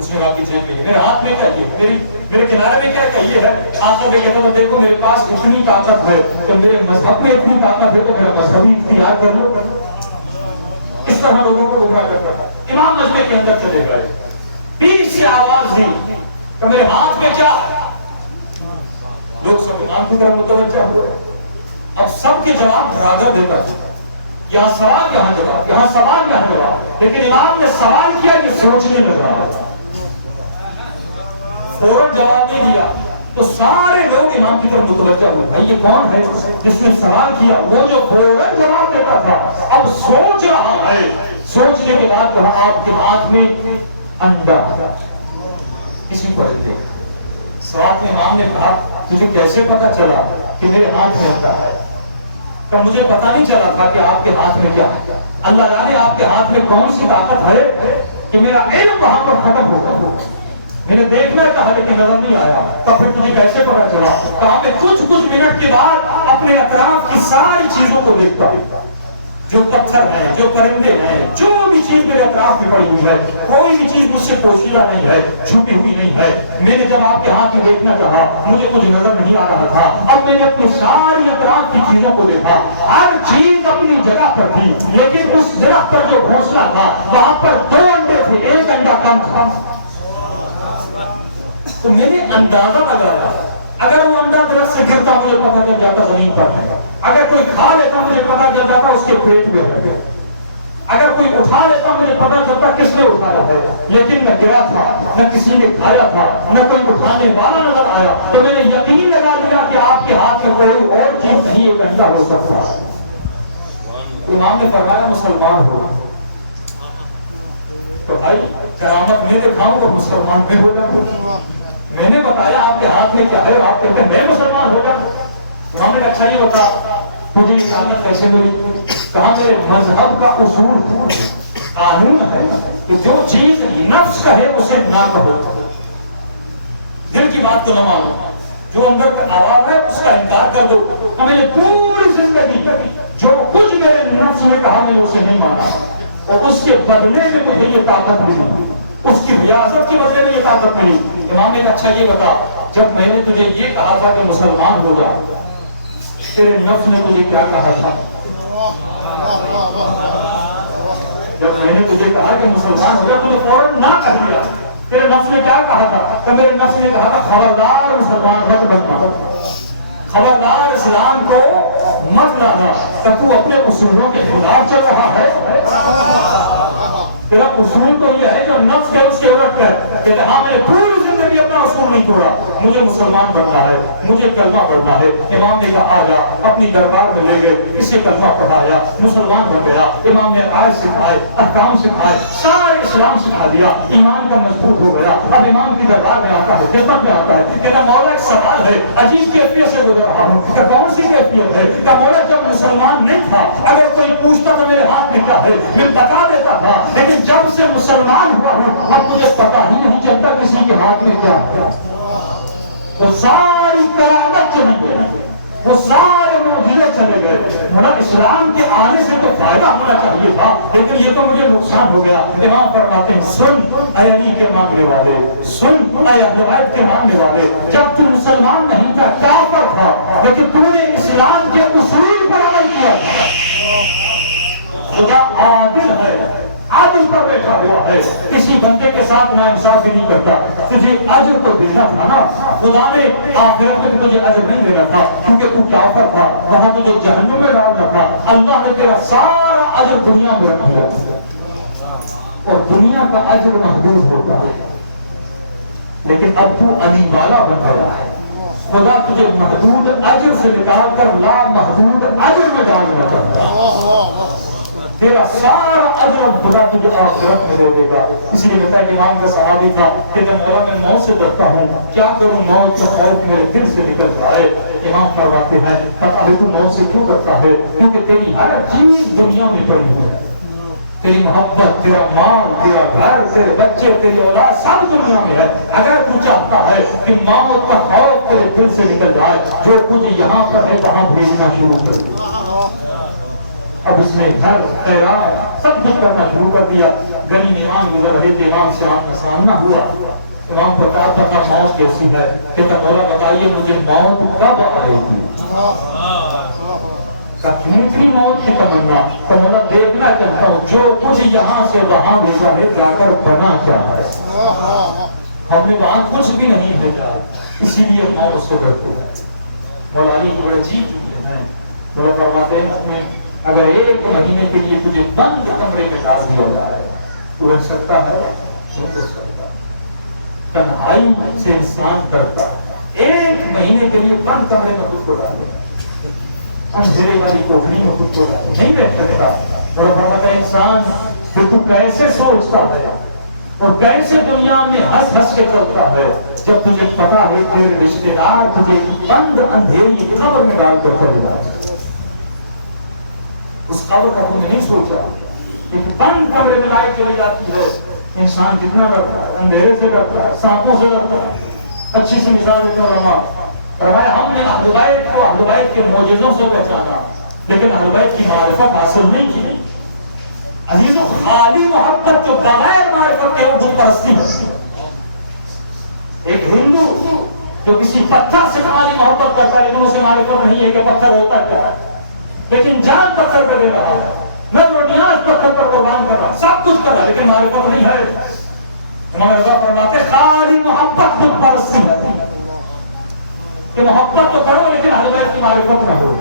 اس نے آپ کی جیب میں، میرے ہاتھ میں کیا ہے؟ میرے کنارے میں کیا یہ ہے؟ آپ نے کہتا ہوں دیکھو میرے پاس اتنی طاقت ہے تو میرے مذہب میں اتنی طاقت ہے تو میرا مذہبی اختیار کر لو. اس طرح لوگوں کو گمراہ کرتا تھا. امام مجمع کے اندر چلے گئے، بیچ سے آواز دی کہ میرے ہاتھ میں کیا ہے؟ لوگ سب امام کی طرف متوجہ ہوئے. اب سب کے جواب برابر دیتا تھا، یہاں سوال یہاں جواب، یہاں سوال یہاں جواب. لیکن امام نے سوال کیا کہ سوچنے لگا، فوراً جواب نہیں دیا تو سارے لوگ امام کی طرف متوجہ ہوئے. بھائی یہ کون ہے جس نے سوال کیا؟ وہ جو فوراً جواب دیتا تھا اب سوچ رہا ہے. سوچنے کے بعد کہا آپ کے ہاتھ میں انڈا. کسی کو رکھتے سوال میں امام نے کہا تجھے کیسے پتا چلا کہ میرے ہاتھ میں انڈا ہے؟ تو مجھے پتا نہیں چلا تھا کہ آپ کے ہاتھ میں کیا ہے. اللہ جانے آپ کے ہاتھ میں کون سی طاقت ہے کہ میرا علم وہاں پر ختم ہوگا. میں نے دیکھنا کہا لیکن نظر نہیں آیا. تب پھر تجھے کیسے پتا چلا؟ کہا میں کچھ منٹ کے بعد اپنے اطراف کی ساری چیزوں کو دیکھتا ہوں، جو پتھر ہیں، جو پرندے ہیں، جو بھی چیز میرے اطراف میں پڑی ہوئی ہے، کوئی بھی چیز مجھ سے پوشیدہ نہیں ہے، چھپی ہوئی نہیں ہے. میں نے جب آپ کے ہاتھ میں دیکھنا کہا مجھے کچھ نظر نہیں آ رہا تھا. اب میں نے اپنی ساری اطراف کی چیزوں کو دیکھا، ہر چیز اپنی جگہ پر تھی، لیکن اس جگہ پر جو گھونسلہ تھا وہاں پر 2 انڈے تھے، 1 انڈا کم تھا. تو میں نے اندازہ لگایا اگر وہ انڈا درخت سے گرتا مجھے پتا چل جاتا زمین پر ہے، اگر کوئی کھا لیتا مجھے پتا چل جاتا اس کے پیٹ میں ہے، اگر کوئی اٹھا لیتا مجھے پتا چلتا کس نے اٹھایا ہے. لیکن نہ گرا تھا، نہ کسی نے کھایا تھا، نہ کوئی اٹھانے والا نظر آیا. تو میں نے یقین لگا لیا کہ آپ کے ہاتھ میں کوئی اور چیز نہیں ایک انڈا ہو سکتا. امام نے فرمایا مسلمان ہو. تو بھائی کرامت میں دکھاؤں اور مسلمان میں ہو جاؤں. میں نے بتایا آپ کے ہاتھ میں کیا ہے اور آپ کہتے ہیں میں مسلمان ہو جاؤں. امام نے اچھا یہ بتا تجھے طاقت کیسے ملی؟ کہا میرے مذہب کا اصول قانون ہے کہ جو چیز نفس کہے اسے نہ کہو، دل کی بات تو نہ مانو، جو اندر کا آواز ہے اس کا انکار کر دو۔ میری پوری زندگی جو کچھ میرے نفس نے کہا میں نے اسے نہیں مانا، اور اس کے بدلے میں مجھے یہ طاقت ملی، اس کی ریاست کے بدلے میں یہ طاقت ملی۔ امام نے کہا اچھا یہ بتا، جب میں نے تجھے یہ کہا تھا کہ مسلمان ہو جا، تیرے نفس نے تجھے کیا کہا تھا؟ جب میں نے تجھے کہا کہ مسلمان ہو جا تجھے فوراً نہ کہہ دیا، تیرے نفس نے کیا کہا تھا؟ کہ میرے نفس نے کہا تھا خبردار مسلمان مت بننا، خبردار اسلام کو مت لانا، کہ تو اپنے اصولوں کے خلاف چل رہا ہے۔ تیرا اصول تو یہ ہے جو نفس ہے اس کے الٹ ہے، کہ ہاں میں نے پوری زندگی اپنا اصول نہیں توڑا، مجھے مسلمان بننا ہے، مجھے کلمہ پڑھنا ہے۔ امام نے کہا آ جا، اپنی دربار میں لے گئے، اسے کلمہ پڑھایا، مسلمان بن گیا۔ امام نے عقائد سکھائے، احکام سکھائے، سارے اسلام سکھا دیا، ایمان کا مضبوط ہو گیا۔ اب امام کی دربار میں آتا ہے، خدمت میں آتا ہے، کہتا مولا ایک سوال ہے، عجیب کیفیت سے گزر رہا ہوں۔ کہ کون سی کیفیت ہے؟ کہ مولا جب مسلمان نہیں تھا، اگر کوئی پوچھتا تو میرے ہاتھ میں کیا ہے میں بتا دیتا تھا، لیکن جب سے مسلمان ہوا ہوں اب مجھے پتا ہی نہیں چلتا کسی کے ہاتھ میں کیا ہے۔ وہ ساری کرامت چلی گئی، وہ سارے معجزے چلے گئے۔ مگر اسلام کے آنے سے تو فائدہ ہونا چاہیے تھا، لیکن یہ تو مجھے نقصان ہو گیا۔ امام فرماتے ہیں سن اے علی کے ماننے والے، سن اے اہل بیت کے ماننے والے، جب تو مسلمان نہیں تھا، کافر تھا، لیکن تو نے اسلام کے اصول پر عمل کیا تھا۔ خدا عادل ہے، عادل پر بیٹھا ہوا ہے، کسی بندے کے ساتھ ناانصافی نہیں کرتا۔ تجھے اجر تو دینا تھا نا، خدا نے آخرت میں تجھے اجر نہیں دینا تھا کیونکہ تو کافر تھا، وہاں تجھے جہنم میں ڈالنا تھا۔ اللہ نے تیرا سارا اجر دنیا میں رکھ دیا، اور دنیا کا اجر محدود ہوتا ہے، لیکن اب تو علی والا بن گیا ہے۔ خدا تجھے محدود اجر سے نکال کر لا محدود اجر میں ڈالنا چاہتا ہے۔ تیرا سارا اجر خدا تجھے آخرت میں دے دے گا۔ اس لیے کہتا ہے امام کا صحابی تھا کہ جب مولا میں موت سے ڈرتا ہوں کیا کروں، موت کا خوف میرے دل سے نکل جائے۔ امام فرماتے ہیں پتہ ہے تو موت سے کیوں ڈرتا ہے؟ کیونکہ تیری ہر چیز دنیا میں پڑی ہے، تیری محبت، تیرا مال، تیرا گھر، تیرے بچے، تیری اولاد سب دنیا میں ہے۔ اگر تو چاہتا ہے کہ موت کا خوف تیرے دل سے نکل جائے، جو کچھ یہاں پر ہے وہاں بھیجنا شروع کر دے۔ اب اس نے گھر خیرات سب کچھ کرنا شروع کر دیا۔ غریب امام گزر رہے تھے، امام سے سامنا ہوا، امام کو کہا تھا موت کیسی ہے؟ کہتا مولا بتائیے مجھے موت کب آئے گی؟ کتنی موت کی تمنا؟ تو مولا دیکھنا چاہتا ہوں جو کچھ یہاں سے وہاں بھیجا ہے جا کر بنا کیا ہے۔ ہم نے وہاں کچھ بھی نہیں بھیجا، اسی لیے موت سے ڈرتے ہیں۔ مولا علی کی بڑی عجیب ہے، مولا فرماتے ہیں اگر ایک مہینے کے لیے تجھے بند کمرے میں ڈال دیا جائے تو رہ سکتا ہے؟ نہیں ہو سکتا۔ تنہائی سے انسان ڈرتا ہے، ایک مہینے کے لیے بند کمرے میں خود کو ڈالے، اندھیرے والی کوٹھری میں خود کو ڈالے، نہیں رہ سکتا۔ اور فرماتا ہے انسان پھر تو کیسے سوچتا ہے اور کیسے دنیا میں ہنس ہنس کے چلتا ہے جب تجھے پتا ہے تیرے رشتے دار تجھے بند اندھیری قبر میں ڈال کر چلے جائے۔ اس قبر کا تم نے نہیں سوچا، ایک بند کمرے میں لائٹ چلی جاتی ہے، انسان کتنا ڈرتا ہے، اندھیرے سے ڈرتا ہے، سانپوں سے ڈرتا ہے۔ اچھی سی مثال دیتے علماء فرمایا ہم نے اہل بیت کو اہل بیت کے معجزوں سے پہچانا، لیکن اہل بیت کی معرفت حاصل نہیں کی۔ عزیزوں خالی محبت جو بغیر معرفت کے وہ بت پرستی ہے۔ ایک ہندو جو کسی پتھر سے خالی محبت کرتا ہے لیکن اسے معرفت نہیں ہے کہ پتھر ہوتا کیا ہے، لیکن جان پتھر پہ دے رہا ہے، نظر و نیاز پتھر پر قربان کر رہا ہے، سب کچھ کر رہا ہے لیکن معرفت نہیں ہے۔ ہمارے رضا فرماتے خالی محبت خود پرستی ہے کہ محبت تو کرو لیکن اہل بیت کی معرفت نہ کرو،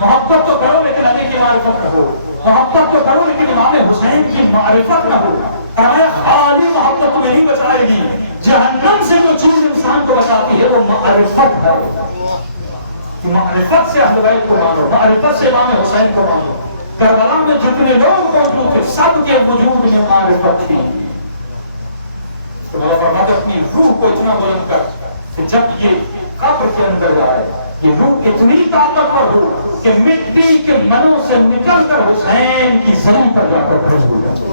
محبت تو کرو لیکن علی کی معرفت نہ کرو، محبت تو کرو لیکن امام حسین کی معرفت نہ ہو۔ فرمایا خالی محبت تمہیں نہیں بچائے گی، جہنم سے جو چیز انسان کو بچاتی ہے وہ معرفت ہے۔ معرفت سے اہل بیت کو مانو، معرفت سے امام حسین کو مانو۔ کربلا میں جتنے لوگ موجود تھے سب کے وجود میں معرفت تھی۔ تو اللہ فرماتے اپنی روح کو اتنا بلند کر کہ جب یہ قبر کے اندر جائے یہ روح اتنی طاقتور ہو کہ مٹی کے منوں سے نکل کر حسین کی زمین پر جا کر کھڑی ہو جائے۔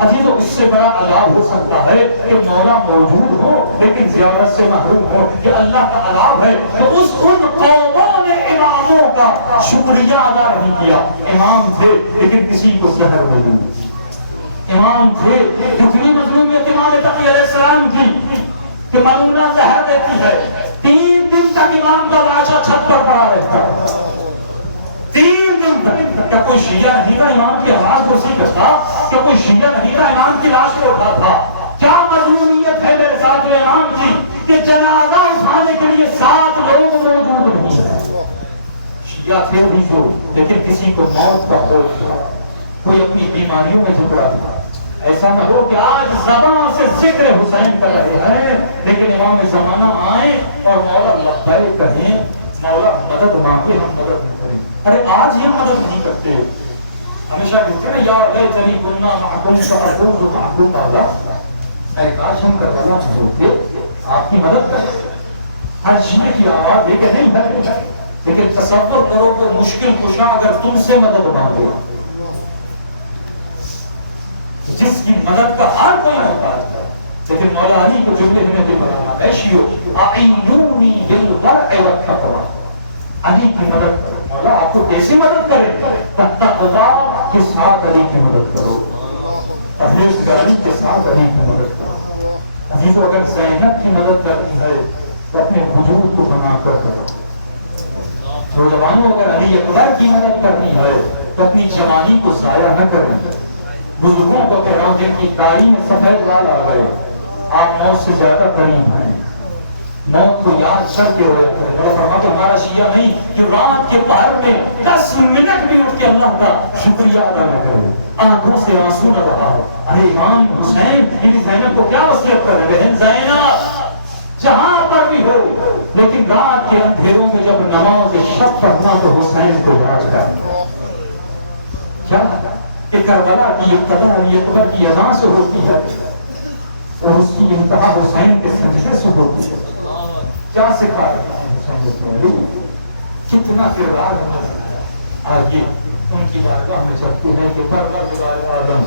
عزیزوں اس سے بڑا عذاب ہو سکتا ہے کہ مولا موجود ہو لیکن زیارت سے محروم ہو، یہ اللہ کا عذاب ہے۔ تو اس خود قوموں نے اماموں کا شکریہ ادا نہیں کیا۔ امام تھے لیکن کسی کو زہر نہیں دی، امام تھے جتنی مظلومیت امام تقی علیہ السلام کی کہ ملونہ زہر دیتی ہے، 3 دن تک امام کا لاشا چھت پر پڑا رہتا ہے، 3 دن تک۔ کیا کوئی شیعہ نہیں تھا امام کی آواز پرسی کرتا؟ کیا کوئی شیعہ نہیں تھا امام کی لاش کو اٹھاتا؟ کیا مظلومیت ہے میرے ساتھ جو امام کی کہ جنازہ اٹھانے کے لیے 7 لوگ موجود نہیں ہیں؟ شیعہ تھے بھی جو، لیکن کسی کو موت کا خوف تھا، کوئی اپنی بیماریوں میں جھکڑا تھا۔ ایسا نہ ہو کہ آج زبان سے ذکر حسین کر رہے ہیں لیکن امام زمانہ آئے اور مولا لبیک کہیں، مولا مدد مانگے ہم مدد نہیں کریں۔ ارے آج ہی ہم مدد نہیں کرتے، ہمیشہ کہتے ہیں یا لیتنی کنا معکم فاکون معکم اللہ، اے کاش ہم کربلا میں ہوتے آپ کی مدد کریں۔ ہر شیعہ کی آواز یہ کہ نہیں ہے، لیکن تصور کرو کہ مشکل کشا اگر تم سے مدد مانگے، جس کی مدد کا ہر کوئی ہوتا ہے، لیکن مولا علی کو جملے میں دل بنانا ہے شیعو اعینونی بالورع والتقوی، علی کی مدد کرو۔ مولا آپ کو کیسی مدد کرے؟ تقوی کے ساتھ علی کی مدد کرو، پرہیزگاری کے ساتھ علی کی مدد کرو۔ عزیزو اگر زینب کی مدد کرنی ہے تو اپنے وجود کو بنا کر کرو۔ نوجوانوں اگر علی اکبر کی مدد کرنی ہے تو اپنی جوانی کو ضائع نہ کریں۔ بزرگوں کو کہہ رہا ہوں جن کی داڑھی میں سفید بال آ گئے، آپ موت سے زیادہ قریب ہیں، موت کو یاد کر کے روتے ہیں۔ اللہ فرماتے ہمارا شیعہ نہیں کہ رات کے پہر میں 10 منٹ بھی اٹھ کے اللہ کا شکریہ ادا نہ کرے، آنکھوں سے آنسو نہ بہا۔ ارے امام حسین میری زینب کو کیا وصیت کر رہے ہیں؟ زینب جہاں پر بھی ہو لیکن رات کے اندھیروں میں جب نماز شب پڑھنا تو حسین کو یاد کر۔ کیا کہ کربلا کی ابتدا علی اکبر کی اذان سے ہوتی ہے اور اس کی انتہا حسین کے سجدے سے ہوتی ہے۔ کیا سکھا رہا ہے حسین؟ کتنا کردار ہے۔ آئیے ان کی بارگاہ میں چلتے ہیں کہ پروردگار عالم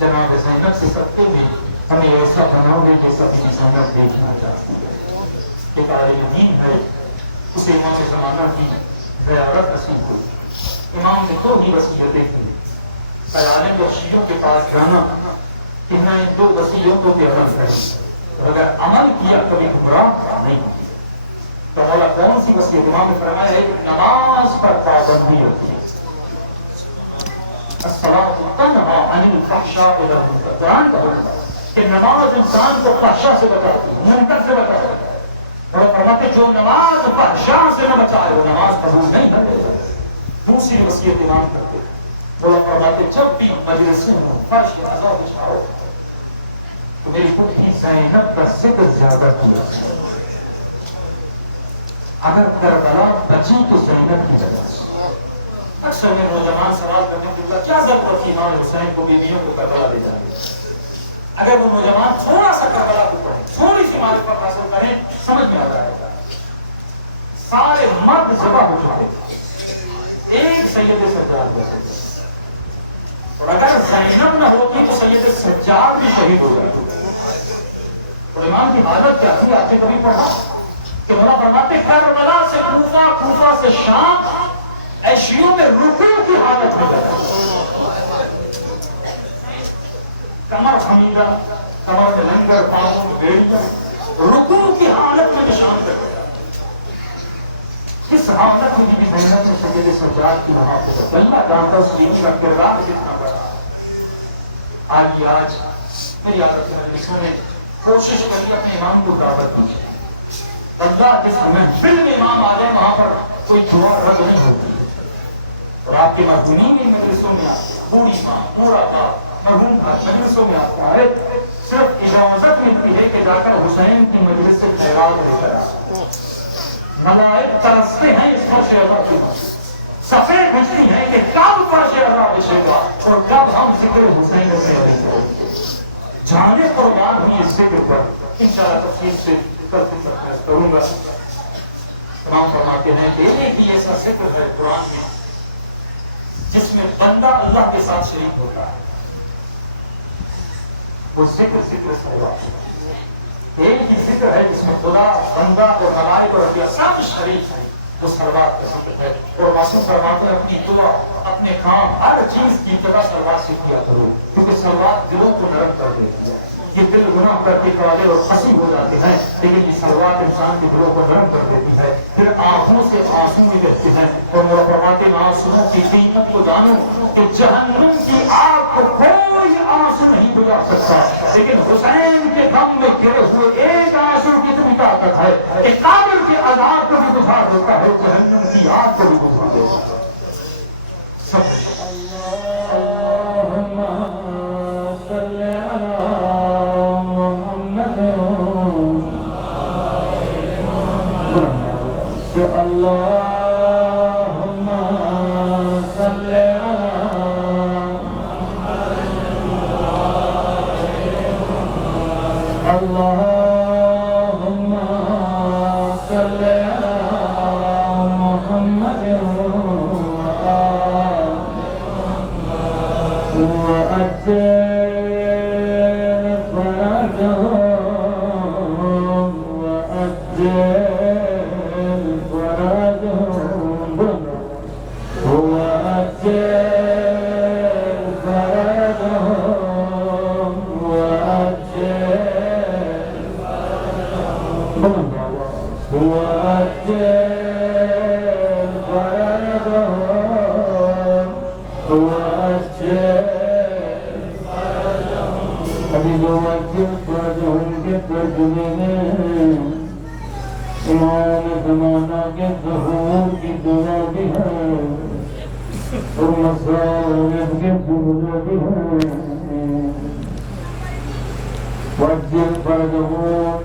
جناب زینب سے سکتے بھی ہمیں ایسا بناؤ گے جیسا بھی زینب دیکھنا چاہتی ہے۔ ایک عالم دین ہے، اسے امام زمانہ کی زیارت نصیب ہوئی۔ امام نے 2 ہی وصیتیں کی، عالم اور شیعوں کے پاس جانا، کہنا ان 2 وصیتوں پہ عمل کریں، اگر عمل کیا کبھی گمراہ نہیں ہوتی۔ تو مولا کون سی وصیت؟ امام نے فرمایا ہے نماز پر پابندی ہوتی ہے، الصلاۃ تنہی عن الفحشاء والمنکر، قرآن کا حکم ہے کہ نماز انسان کو فحشا سے بچاتی ہے، منکر سے بچاتی ہے۔ اور فرماتے جو نماز فحشا سے نہ بچائے وہ نماز قبول نہیں ہے۔ دوسری وصیت امام کرتے مولا فرماتے جب بھی مجلسیں ہوں فرش عذاب بچھاؤ تو میری پتری زینب کا ذکر زیادہ کیا۔ اگر کربلا بچی تو زینب کی وجہ سے۔ اکثر میں نوجوان سوال کرنے کے بعد کیا ضرورت تھی امام حسین کو بیویوں کو کربلا لے جانے؟ اگر وہ نوجوان تھوڑا سا کربلا کو پڑھیں، تھوڑی سی معرفت حاصل کریں، سمجھ میں آ جائے گا۔ سارے مرد ذبح ہو چکے تھے، ایک سید سجاد بچے تھے، اور اگر زینب نہ ہوتی تو سید سجاد بھی شہید ہو جاتے۔ اور امام کی حالت کیا تھی؟ آپ نے کبھی پڑھا کہ مولا فرماتے کربلا سے کوفہ، کوفہ سے شام، عشیوں میں رکوع کی حالت میں جاتے، کمر خمیدہ، کمر میں لنگر، پاؤں میں بیڑیاں، رکوع کی حالت میں نشان کر گیا۔ کس حالت میں بھی زینب سے سید سجاد کی حالت؟ اللہ جانتا اس بیوی کا کردار کتنا بڑا۔ آج میری عادت ہے مجلسوں میں کوشش کریے اپنے امام کو دعوت دیجیے۔ اللہ جس محفل میں امام آ جائے وہاں پر کوئی دعا رد نہیں ہوتی ہے۔ اور آپ کے مرحومین بھی مجلسوں میں آتے ہیں، بوڑھی ماں، بوڑھا باپ، مرحوم مجلسوں میں آتا ہے، صرف اجازت ملتی ہے کہ جا کر حسین کی مجلس سے خیرات لے کر آئے۔ ملائک ترستے ہیں اس فرش عزا کی بات، صفیں بجتی ہیں کہ کب فرش عزا بچھے گا اور کب ہم ذکر حسین سے کریں گے۔ جانے قربان ہوئی اس ذکر پر انشاءاللہ تفصیل سے کل تک کروں گا۔ امام فرماتے ہیں کہ ایک ہی ایسا ذکر ہے قرآن میں جس میں بندہ اللہ کے ساتھ شریک ہوتا ہے۔ وہ ذکر صلوات ایک ہی ذکر ہے جس میں خدا بندہ اور ملائکہ اور انبیاء سب شریک ہیں، وہ صلوات کا ذکر ہے۔ اور معصوم فرماتے ہیں اپنی دعا اپنے کام ہر چیز کی ابتدا صلوات سے کیا کرو، کیونکہ صلوات دلوں کو نرم کر دیتی ہے۔ یہ دل گناہ کرتے قابل اور قسی ہو جاتے ہیں، لیکن یہ صلوات انسان کے دلوں کو نرم کر دیتی ہے، پھر آنکھوں سے آنسو نکلتے ہیں۔ اور مولا فرماتے ہیں آنسوؤں کی قیمت کو جانو کہ جہنم کی آگ کو کوئی آنسو نہیں بجھا سکتا، لیکن حسین کے غم میں گرے ہوئے ایک آنسو کی اتنی طاقت ہے کہ قابل کے عذاب کو بھی بجھا دیتا ہے، جہنم کی آگ کو بھی بجھا دیتا ہے۔ اللہم صلی علی محمد اللہم صلی علی اللہم صلی علی محمد وأجل فرجهم وأجل فرجهم وأجل فرجهم وأجل ابھی جو وجہ فرجهم کے ترجمے میں امام زمانہ کے ظہور کی دعا بھی ہے اور مسائل کے جملے بھی ہیں۔ وجہ فرجهم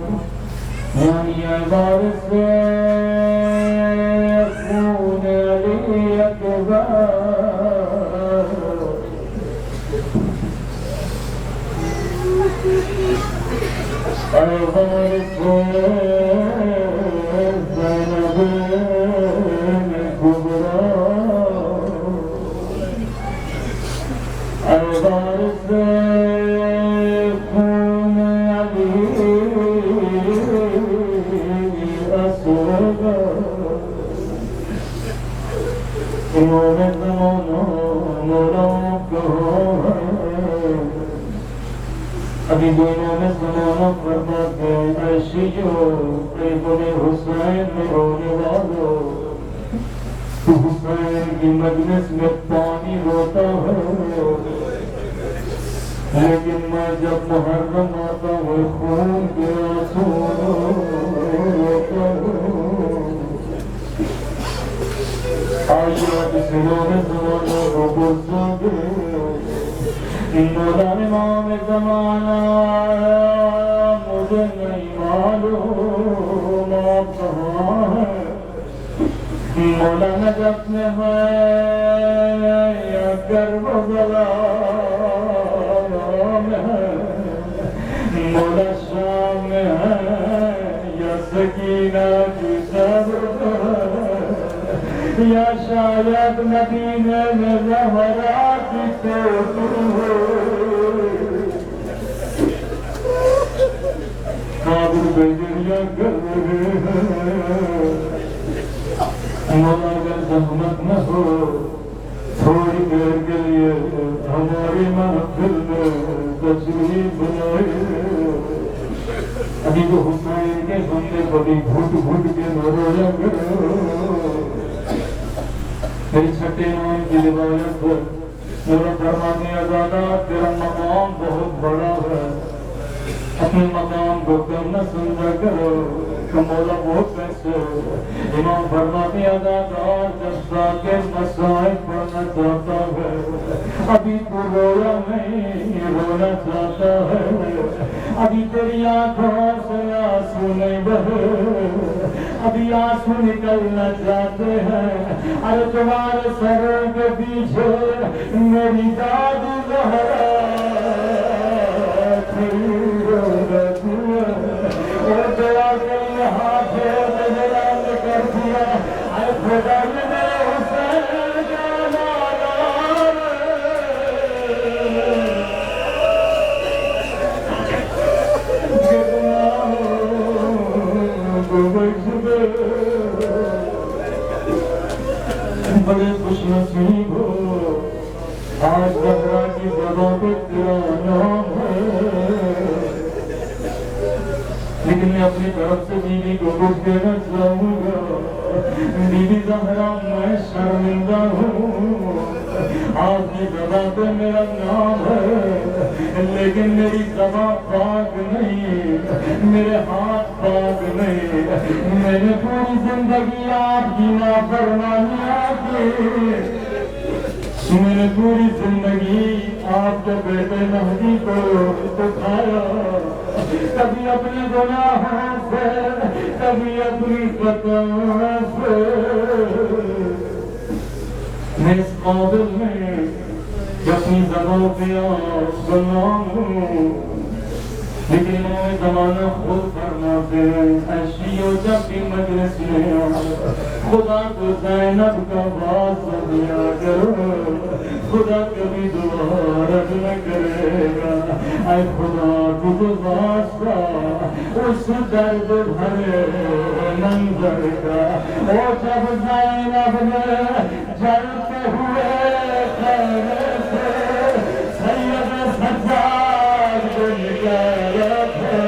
یعنی عبارت سے خون علی اکبر عبارت سے زینب کبریٰ عبارت سے خون علی امام زمانہ مولا کہو ہے ابھی دونوں میں زمانہ فرماتے ہیں ایسی جو ابن حسین میں رونے والوں تو حسین کی مجلس میں پانی روتا ہے، لیکن میں جب محرم آتا ہوں خون کے آنسو روتا ہوں۔ آئیے بسرور زمانہ کو برسو دے مولا امام زمانہ مجھے نہیں معلوم آپ کہاں ہے، مولا نجف میں ہے یا کربلا میں ہے، مولا شام میں ہے یا سکینہ کی صبر یا شاید مدینے میں زہرا کی قابل بجریا کر رہے ہیں۔ مولا اگر زحمت نہ ہو تھوڑی دیر کے لیے ہماری محفل میں تشریف بنائے۔ ابھی تو حسین کے بندے کبھی گھٹ گھٹ کے نہ رویا کرو۔ میری چھٹے امام کی روایت ہے مولا فرماتے ہیں آزادہ تیرا مقام بہت بڑا ہے، اپنے مقام کو کم نہ سمجھا کرو کہ مولا بہت پیسے ہو۔ امام فرماتے ہیں آزادہ جب ساکر مسائل پڑھنا چاہتا ہے ابھی تو رویا نہیں رونا چاہتا ہے، ابھی تیری آنکھوں سے آنسو نہیں بہے، ابھی آنسو نکلنا چاہتے ہیں۔ ارے تمہارے سر کے پیچھے میری دادی زہرا کھڑی رہتی ہے، اور دعا کے ہاتھ نظران کر دیا اے خدا میرے حسین کا لالا دے بڑے خوش نصیب ہو آج زہرا کی زبان پہ تیرا نام ہے لیکن میں اپنی طرف سے بیوی کو کچھ دینا چاہوں گا بیوی زہرا میں شرمندہ ہوں آج کی زبان پہ میرا نام ہے لیکن میری زبان پاک نہیں میرے ہاتھ پاک نہیں میں نے پوری زندگی آپ کی نافرمانیاں کی میں نے پوری زندگی آپ کے بیٹے مہدی کو دکھایا کبھی اپنے گناہوں سے کبھی اپنی خطا سے میں اس قابل میں کہ اپنی زبان پہ آپ بناؤں لیکن انہوں زمانہ خود فرماتے ہیں عشیوں جب بھی مجلس میں خدا کو زینب کا واسطہ دیا کرو خدا کبھی دوبارہ نہ کرے گا اے خدا تجھے واسطہ اس درد بھرے منظر کا اور جب زینب نے جلتے ہوئے خیمے سے سید سجاد کو نکالا تھا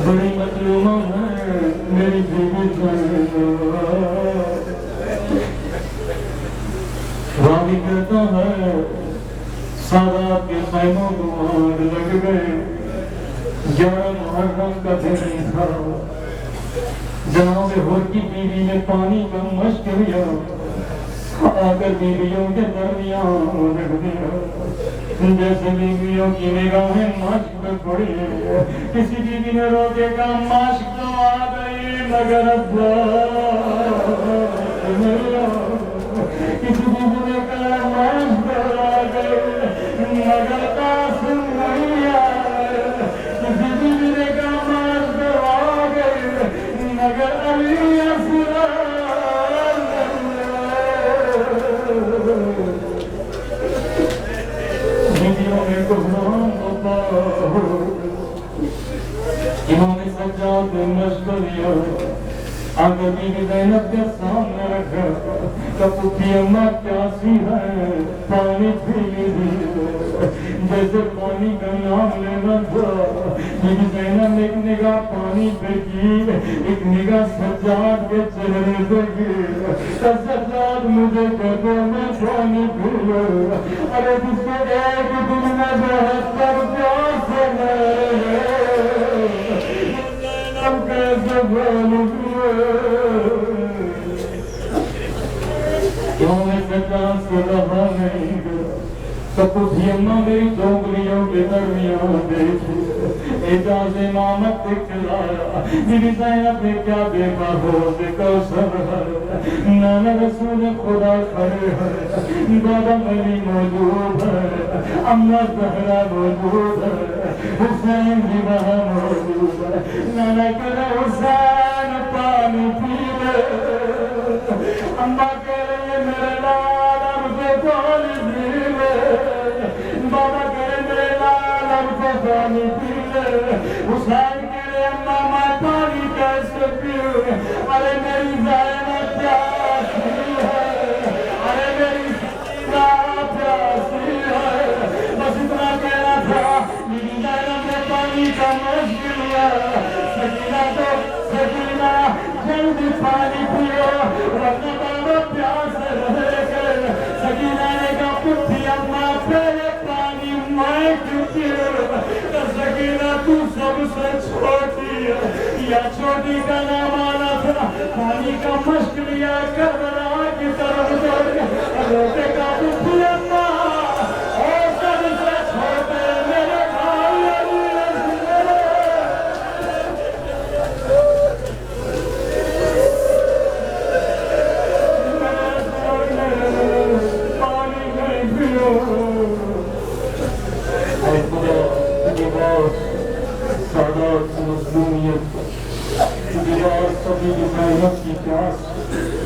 بڑی مظلومہ ہے میری بیوی زینب راوی کہتا ہے سادات کے خیموں کو آگ لگ گئے 11 محرم کا دن تھا جناب ہور کی بیوی نے پانی کا مشک لیا آ کر بیویوں کے درمیان رکھ دیا جیسے بیویوں کی نگاہیں مشک پہ پڑی کسی بیوی نے روکے کہا مشک تو آ گئی مگر کسی بیوی نے کہا مشک تو آ گئی مگر قاسم نہیں آئے کسی بیوی نے کہا مشک تو آ گئی مگر علی اسرار بیویوں نے گھران ہوتا انہوں نے سجاد مشک لیا آگے بیوی زینب کے سامنے رکھا کہ پوچھی اماں پیاسی ہے پانی پی لیجیے جیسے پانی کا نام لینا تھا بیوی زینب نے ایک نگاہ پانی پہ کی ایک نگاہ سجاد کے چہرے پہ کی سجاد مجھے کہتے میں پانی پی لوں ارے جس کو ایک دن میں 72 پیاس ہے ہم کیسے بولوں کیوں میں سجاد سے رہا نہیں گیا تو کچھ اماں میری ڈونگلیوں کے درمیان دیکھی اعجاز امامت دکھلایا بیوی زینب نے کیا دیکھا حوض کوثر ہے نانا رسول خدا کھڑے ہیں بابا علی موجود ہے اماں زہرا موجود ہے حسین بھی وہاں موجود ہے نانا کہہ حسین پانی پی لے اماں کہہ رہی ہے میرے لال مجھے پانی پی لے بابا کہہ رہے میرے لال مجھے پانی پی لے حسین کہہ رہے اماں میں پانی کیسے پیوں ارے میری زینب پیاسی ہے ارے میری زینب پیاسی ہے بس اتنا کہنا تھا میری زینب نے پانی کا مشک لیا سکینہ تو سکینہ جلدی پانی پیو ورنہ بابا پیاس رہے گے سکینہ نے کہا پٹھی اماں پہلے پانی میں کیوں پیو سکینہ تو سب سے چھوٹی ہے یا چھوٹی کا نام آنا تھا پانی کا مشک لیا کربلا کی طرف دوڑ روتے کا پٹھی اماں اور سب سے چھوٹے میرے بھائی علی سادات مظلومیت دیوار سبھی کی محنت کی پیاس